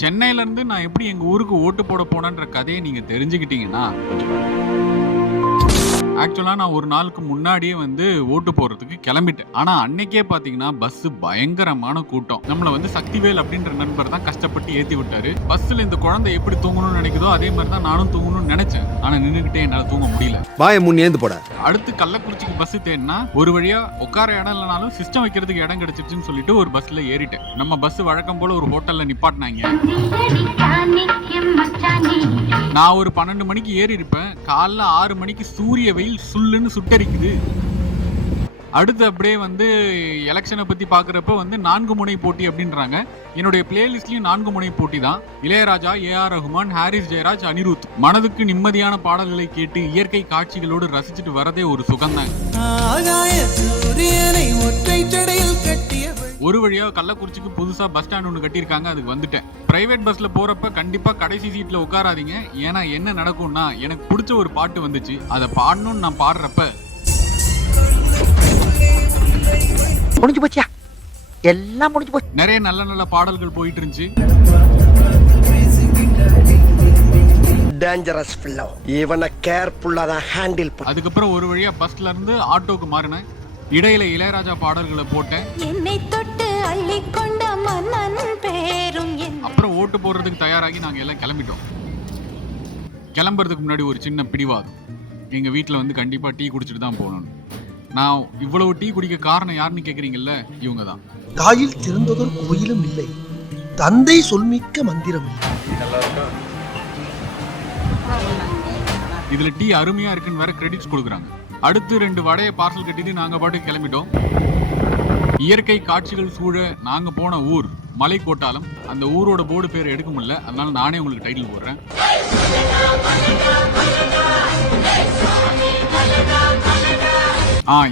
சென்னையில இருந்து நான் எப்படி எங்க ஊருக்கு ஓட்டு போட போனேன்ற கதையை நீங்க தெரிஞ்சுக்கிட்டீங்கன்னா, ஆக்சுவலா நான் ஒரு நாளுக்கு முன்னாடியே வந்து ஓட்டு போடுறதுக்கு கிளம்பிட்டேன். ஆனா அன்னைக்கே பாத்தீங்கன்னா பஸ் பயங்கரமான கூட்டம். நம்மள வந்து சக்திவேல் அப்படின்ற நண்பர் தான் கஷ்டப்பட்டு ஏத்தி விட்டாரு. பஸ்ல இந்த குழந்தை எப்படி தூங்கணும்னு நினைக்குதோ அதே மாதிரி தான் நானும் தூங்கணும்னு நினைச்சேன். ஆனா நின்னுகிட்டே என்னால தூங்க முடியல. வாயை முன் ஏந்து போட. அடுத்து கள்ளக்குறிச்சிக்கு பஸ் தேடினா ஒரு வழியா உட்கார இடம் இல்லைனாலும் சிஸ்டம் வைக்கிறதுக்கு இடம் கிடைச்சிருச்சுன்னு சொல்லிட்டு ஒரு பஸ்ல ஏறிட்டேன். நம்ம பஸ் வழக்கம் போல ஒரு ஹோட்டல்ல நிப்பாட்டினாங்க. நான் ஒரு 12 மணிக்கு ஏறி இருப்பேன். காலைல 6 மணிக்கு சூரிய வெயில் சுல்லுன்னு சுட்டரிக்குது. அடுத்து அப்படியே வந்து எலெக்ஷனை பத்தி பாக்குறப்ப வந்து 4 முனை போட்டி அப்படின்றாங்க. என்னுடைய பிளேலிஸ்ட்லயும் 4 முனை போட்டி தான். இளையராஜா, ஏஆர் ரஹ்மான், ஹாரிஸ் ஜெயராஜ், அனிருத். மனதுக்கு நிம்மதியான பாடல்களை கேட்டு இயற்கை காட்சிகளோடு ரசிச்சுட்டு வரதே ஒரு சுகம்தான். ஒரு வழியா கள்ளக்குறிச்சிக்கு புதுசா பஸ் ஸ்டாண்ட் ஒன்று கட்டியிருக்காங்க. அதுக்கு வந்துட்டேன். பிரைவேட் பஸ்ல போறப்ப கண்டிப்பா கடைசி சீட்ல உட்காராதீங்க. ஏன்னா என்ன நடக்கும்னா, எனக்கு பிடிச்ச ஒரு பாட்டு வந்துச்சு. அதை பாடணும்னு நான் பாடுறப்ப முடிஞ்சு போச்சியா, எல்லாம் முடிஞ்சு போச்சு. நிறைய நல்ல நல்ல பாடல்கள் போயிட்டு இருந்துச்சு. டேஞ்சரஸ் ஃபெல்லோ, இவனை கேர்ஃபுல்லா தான் ஹேண்டில் பண்ணு. அதுக்கப்புறம் ஒரு வழியா பஸ்ல இருந்து ஆட்டோக்கு மாறினேன். இடையில இளையராஜா பாடல்களை போட்டேன். என்னை தொட்டு அள்ளிக்கொண்ட மன்னன் பேரும். அப்புறம் ஓட்டு போடுறதுக்கு தயாராகி நாங்க எல்லாம் கிளம்பிட்டோம். கிளம்புறதுக்கு முன்னாடி ஒரு சின்ன பிடிவாதம். எங்க வீட்டுல வந்து கண்டிப்பா டீ குடிச்சிட்டு தான் போகணும். நான் இவ்வளவு டீ குடிக்க காரணம் யாருன்னு கேக்குறீங்கல்ல, இவங்க தான். தாயில் சிறந்ததொரு கோயிலும் இல்லை, தந்தை சொல்மிக்க மந்திரம் இல்லை. இதுல டீ அருமையா இருக்குன்னு வேற கிரெடிட்ஸ் கொடுக்குறாங்க. அடுத்து 2 வடையை பார்சல் கட்டிட்டு நாங்க பாட்டுக்கு கிளம்பிட்டோம். இயற்கை காட்சிகள் சூழ நாங்க போன ஊர் மலைக்கோட்டாலம். அந்த ஊரோட போர்டு பேர் எடுக்க முடியல, அதனால நானே உங்களுக்கு டைட்டில் போடுறேன்.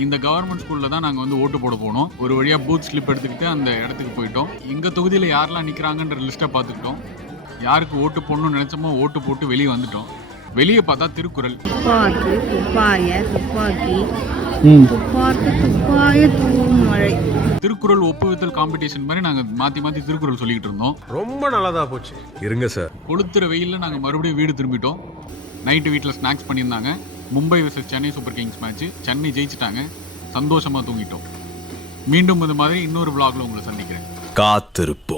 இந்த கவர்மெண்ட் ஸ்கூல்ல தான் நாங்க வந்து ஓட்டு போட போனோம். ஒரு வழியா பூத் ஸ்லிப் எடுத்துக்கிட்டு அந்த இடத்துக்கு போயிட்டோம். எங்க தொகுதியில யாரெல்லாம் நிக்கிறாங்கன்ற லிஸ்ட்டை பார்த்துக்கிட்டோம். யாருக்கு ஓட்டு போடணும்னு நினைச்சோமோ ஓட்டு போட்டு வெளியே வந்துட்டோம். வெளியே பார்த்தா திருக்குறள், துப்பாக்கு துப்பாய துப்பாக்கி துப்பாக்கு துப்பாய தூமழை, திருக்குறள் ஒப்புவித்தல் காம்படிஷன் மாதிரி நாங்க மாத்தி மாத்தி திருக்குறள் சொல்லிட்டு இருந்தோம். ரொம்ப நல்லதா போச்சு. இருங்க சார். கொளுத்துற வெயில்ல நாங்க மறுபடியும் வீடு திரும்பிட்டோம். நைட்டு வீட்டில் ஸ்நாக்ஸ் பண்ணியிருந்தாங்க. Mumbai versus Chennai Super Kings match. Chennai ஜெயிச்சிட்டாங்க. சந்தோஷமா தூங்கிட்டோம். மீண்டும் இது மாதிரி இன்னொரு vlogல உங்களை சந்திக்கிறேன். காத்திருப்போம்.